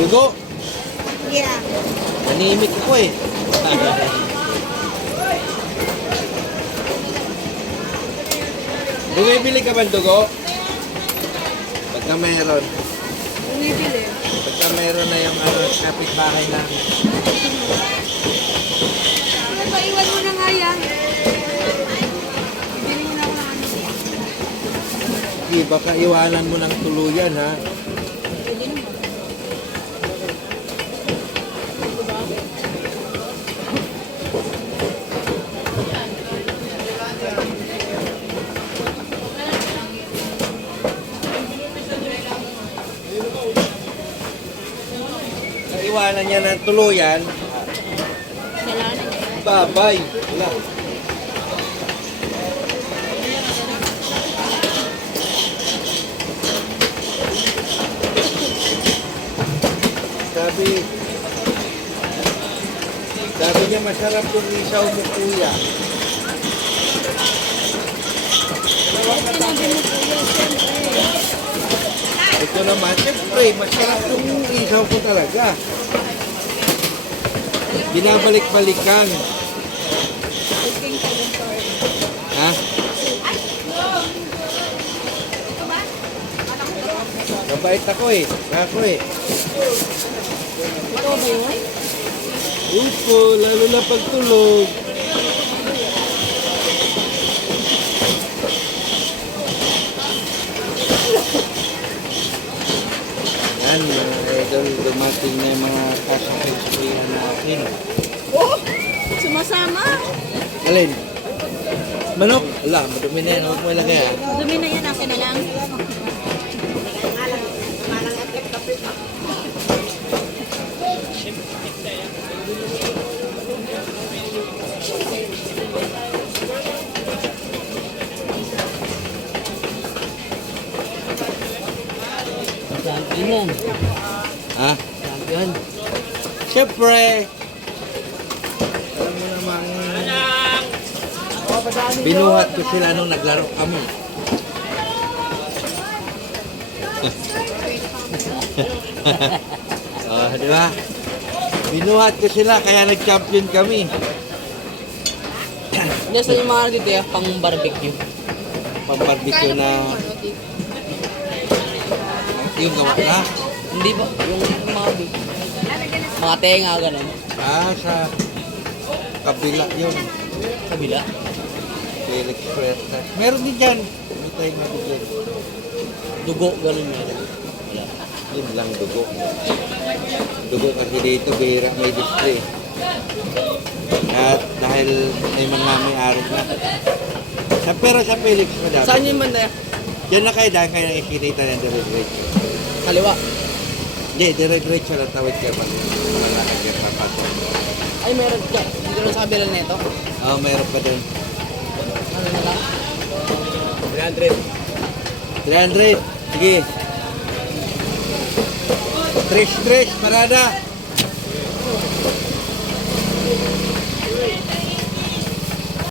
Dugo. Yeah. Nanimik ako eh. Bumibili ka ba ng dugo? Pagka meron. Bumibili. Pagka meron na yung kapitbahay namin. Ano ba, iwan mo na nga yan. Bibili mo na ako ng ano. Sige, baka iwanan mo ng tuluyan ha. Bilhin mo. Iwanan niya ng tuluyan. Kailangan niya. Babay. Wala. Sabi niya masarap yung isaw mo kuya. Sinabi mo po yun, siyempre. Ito naman, siyempre, masarap yung isaw ko talaga. Binabalik-balikan. Cooking ka dun, sorry. Ha? Mabait ako eh. Ako eh. Ito ba yun? Upo, lalo na pagtulog. Yan, mga idol, dumating na yung mga kasakay-sakuyan natin. Oh! Sumasama! Alin? Manok? Ala, madumi na yan. Huwag mo ilagay ha. Dumi na yan, akin na lang. Champion. Ha? Champion. Siyempre! Alam mo namang binuhat ko sila nung naglaro kami. Oh, di ba? Binuhat ko sila kaya nag-champion kami. Hindi, sa yung mga dito ya, pang barbecue. Pambarbecue na yung gawa na. Hindi ba? Yung mga tenga, gano'n. Ah, sa kabila yun. Kabila. Felix Puertas. Meron din dyan. May tayo mabigyan. Dugo, gano'n meron. Wala. Yun lang dugo. Dugo kasi dito, bihira may display. At dahil may mga may-ari na. Pero sa Felix, madami. Saan yung banda ya? Diyan na kayo dahil kayo nakikita ng dire-diretso. Kaliwa. Hindi, dire-diretso lang tawid kayo pag malakad kayo papasok. Ay, meron ka. Dito lang sa kabila nito. Oo, mayroon pa doon. Ano na lang? 300. Sige. Trish, parada.